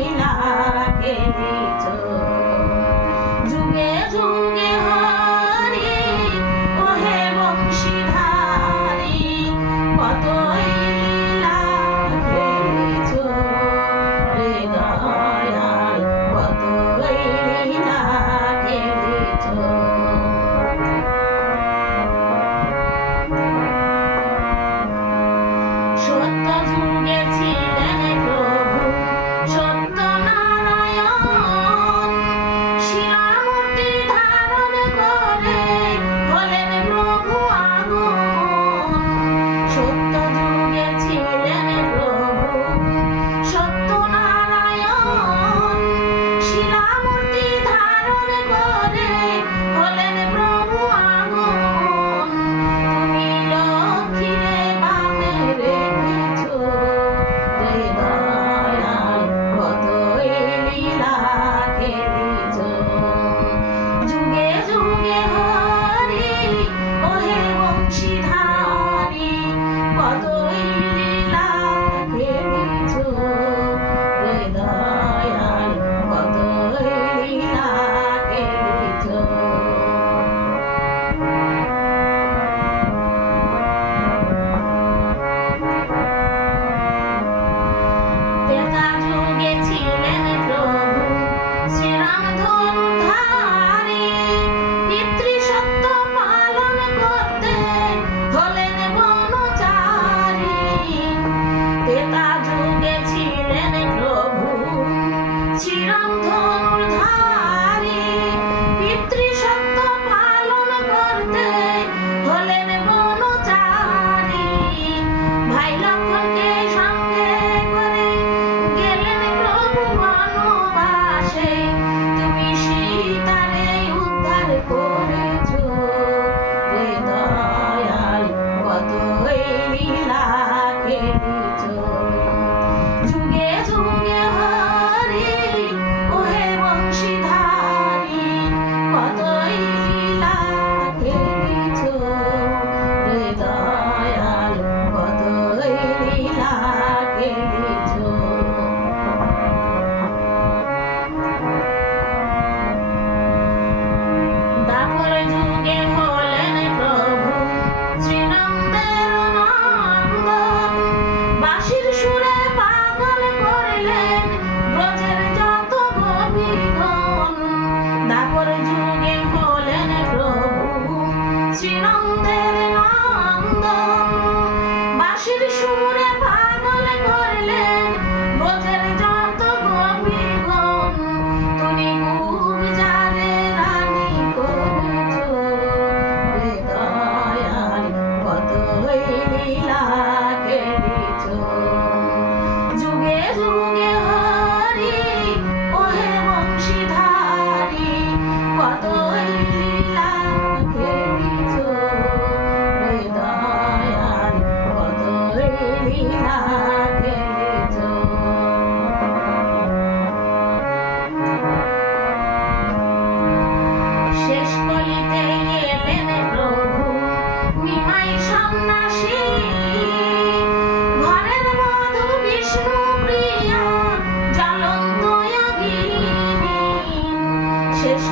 লীলা খেলিছ যুগে যুগে হরি ওহে বংশীধারী কতই লীলা খেলিছ রে দয়াল কতই লীলা খেলিছ সত্য যুগে ছিলেন প্রভু সত্যনারায়ণ শিলামূর্তি ধারণ করে হলেন প্রভু আগমন সত্য যুগে ছিলেন প্রভু সত্যনারায়ণ শিলামূর্তি ধারণ করে হলেন প্রভু আগমন তুমি লক্ষ্মীরে বামে রেখেছ রে দয়াল কতই লীলা খেলিছ যুগে যুগে হরি ওহে বংশীধারী কতই লীলা খেলিছ রে দয়াল কতই লীলা খেলিছ ত্রেতা যুগে ছিলেন প্রভু শ্রীরাম ধনুধারী পিতৃসত্য পালন করতে হলেন বনচারী ত্রেতা যুগে ছিলেন প্রভু শ্রীরাম ধনুধারী পিতৃসত্য পালন করতে হলেন বনচারী ভাই লক্ষ্মণকে সঙ্গে করে গেলেন প্রভু বনবাসে তুমি সীতারে উদ্ধার করেছ রে দয়াল কতই লীলা খেলিছ যুগে যুগে হরি ওহে বংশীধারী কতই লীলা খেলিছ রে দয়াল কতই লীলা খেলিছ দাপর যুগে হলেন প্রভু শ্রীনন্দের নন্দন বাঁশির সুরে পাগল করলেন ব্রজের যত গোপীগণ দাপর যুগে হলেন প্রভু শ্রীনন্দের নন্দন বাঁশির সুরে পাগল করলেন ব্রজের যত গোপীগণ তুমি গুবজারে রানী করেছ রে দয়াল কতই লীলা খেলিছ যুগে যুগে হরি ওহে বংশীধারী কতই লীলা খেলিছ রে দয়াল কতই লীলা খেলিছ শেষ কলিতে এলেন প্রভু নিমাই সন্ন্যাসী ঘরের মধু বিষ্ণু প্রিয়া জ্বলন্ত অগ্নি শেষ